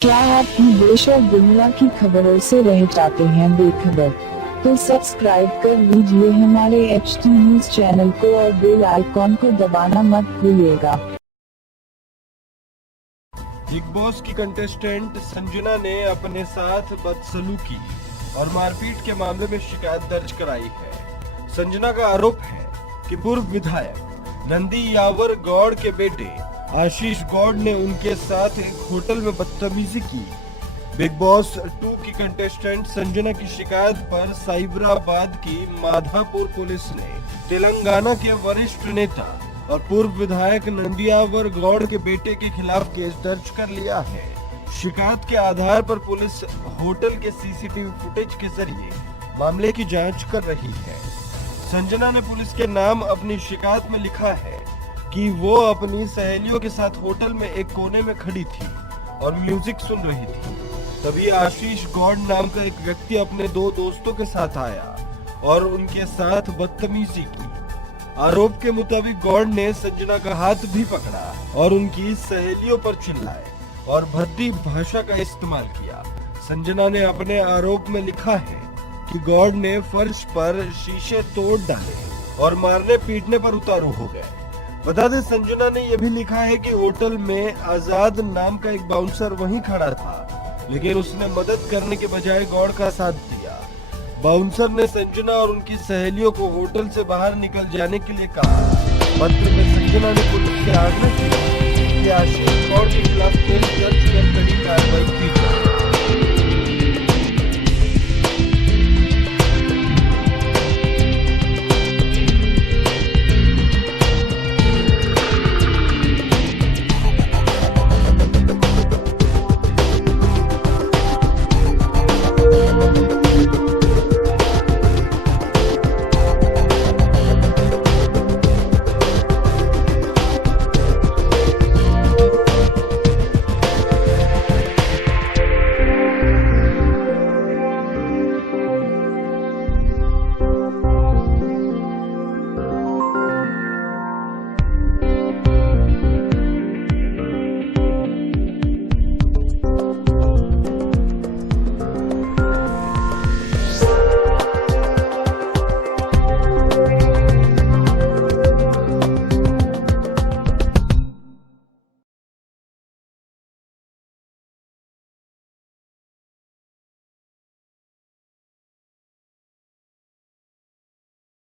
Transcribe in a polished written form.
क्या आप देश और दुनिया की खबरों से रह जाते हैं बेखबर? तो सब्सक्राइब कर लीजिए हमारे HT न्यूज चैनल को और बेल आइकॉन को दबाना मत भूलिएगा। बिग बॉस की कंटेस्टेंट संजना ने अपने साथ बदसलूकी और मारपीट के मामले में शिकायत दर्ज कराई है। संजना का आरोप है कि पूर्व विधायक नंदी यावर गौड़ के बेटे आशीष गौड़ ने उनके साथ एक होटल में बदतमीजी की। बिग बॉस 2 की कंटेस्टेंट संजना की शिकायत पर साइबराबाद की माधापुर पुलिस ने तेलंगाना के वरिष्ठ नेता और पूर्व विधायक नंदियावर गौड़ के बेटे के खिलाफ केस दर्ज कर लिया है। शिकायत के आधार पर पुलिस होटल के सीसीटीवी फुटेज के जरिए मामले की जांच कर रही है। संजना ने पुलिस के नाम अपनी शिकायत में लिखा है कि वो अपनी सहेलियों के साथ होटल में एक कोने में खड़ी थी और म्यूजिक सुन रही थी। तभी आशीष गौड़ नाम का एक व्यक्ति अपने दो दोस्तों के साथ आया और उनके साथ बदतमीजी की। आरोप के मुताबिक गौड़ ने संजना का हाथ भी पकड़ा और उनकी सहेलियों पर चिल्लाए और भद्दी भाषा का इस्तेमाल किया। संजना ने अपने आरोप में लिखा है कि गौड़ ने फर्श पर शीशे तोड़ डाले और मारने पीटने पर उतारू हो गए। बता दें, संजना ने यह भी लिखा है कि होटल में आजाद नाम का एक बाउंसर वहीं खड़ा था, लेकिन उसने मदद करने के बजाय गौड़ का साथ दिया। बाउंसर ने संजना और उनकी सहेलियों को होटल से बाहर निकल जाने के लिए कहा। पत्र में संजना ने पुलिस से आग्रह किया कि आशीष गौड़ के खिलाफ केस दर्ज कर कड़ी